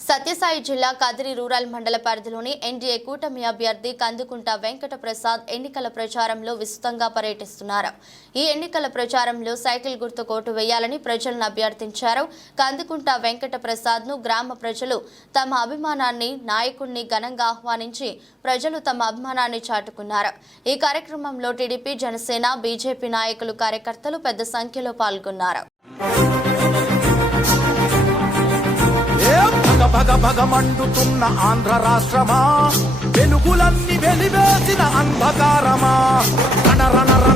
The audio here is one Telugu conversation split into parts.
సత్యసాయి జిల్లా కదిరి రూరల్ మండల పరిధిలోని ఎన్డీఏ కూటమి అభ్యర్థి కందుకుంట వెంకట ప్రసాద్ ఎన్నికల ప్రచారంలో విస్తృతంగా పర్యటిస్తున్నారు. ఈ ఎన్నికల ప్రచారంలో సైకిల్ గుర్తు కోటు వేయాలని ప్రజలను అభ్యర్థించారు. కందుకుంట వెంకట ప్రసాద్ను గ్రామ ప్రజలు తమ అభిమానాన్ని నాయకుడిని ఘనంగా ఆహ్వానించి ప్రజలు తమ అభిమానాన్ని చాటుకున్నారు. ఈ కార్యక్రమంలో టీడీపీ జనసేన బీజేపీ నాయకులు కార్యకర్తలు పెద్ద సంఖ్యలో పాల్గొన్నారు. భగ భగ మండుతున్న ఆంధ్ర రాష్ట్రమా? వెలుగులన్నీ వెలివేసిన అంధకారమా? రణ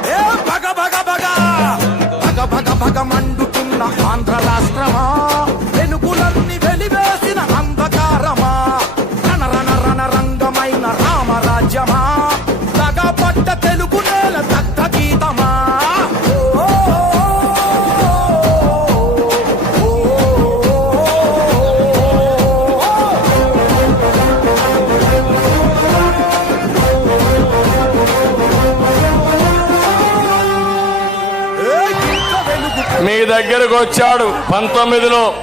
మీ దగ్గరకు వచ్చాడు పంతొమ్మిదిలో.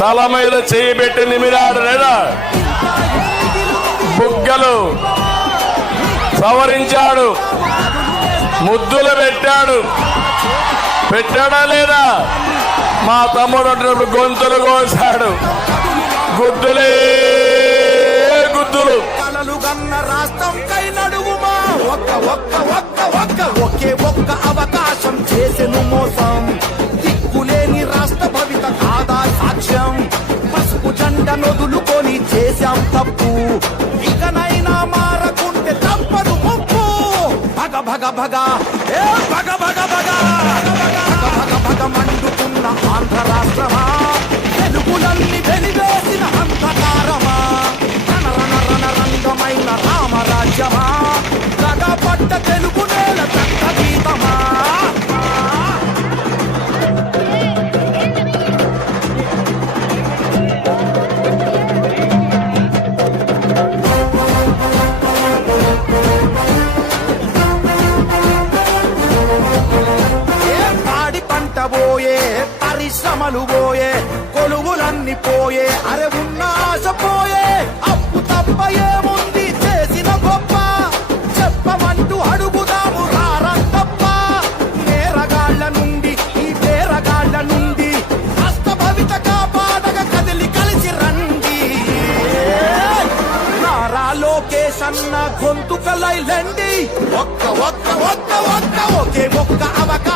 తల మీద చేయి పెట్టి నిమిరాడు లేదా? బుగ్గలు సవరించాడు. ముద్దులు పెట్టాడు. పెట్టాడా లేదా? మా తమ్ముడు గొంతులు కోసాడు. గుద్దులే గుద్దులు. రాష్ట్రం కై ఒక్క ఒక్క ఒక్క ఒక్క ఒకే ఒక్క అవకాశం. భగ భగ భగ ఏ పరిశ్రమలు పోయే కొలువులన్నీ పోయే అరే ఉన్న ఆశ పోయే అప్పు తప్ప ఏముంది? చేసిన గొప్ప. చెప్పమంటూ అడుగుదాము రారంతప్ప నేరగాళ్ళ నుండి ఈ పేరగాళ్ళ నుండి హస్త భవిత కదిలి కలిసి రండి. నారా లోకేష్ అన్న గొంతుకలైలండి ఒక్క ఒక్క ఒక్క ఒక్క ఒకే ఒక్క అవకాశం.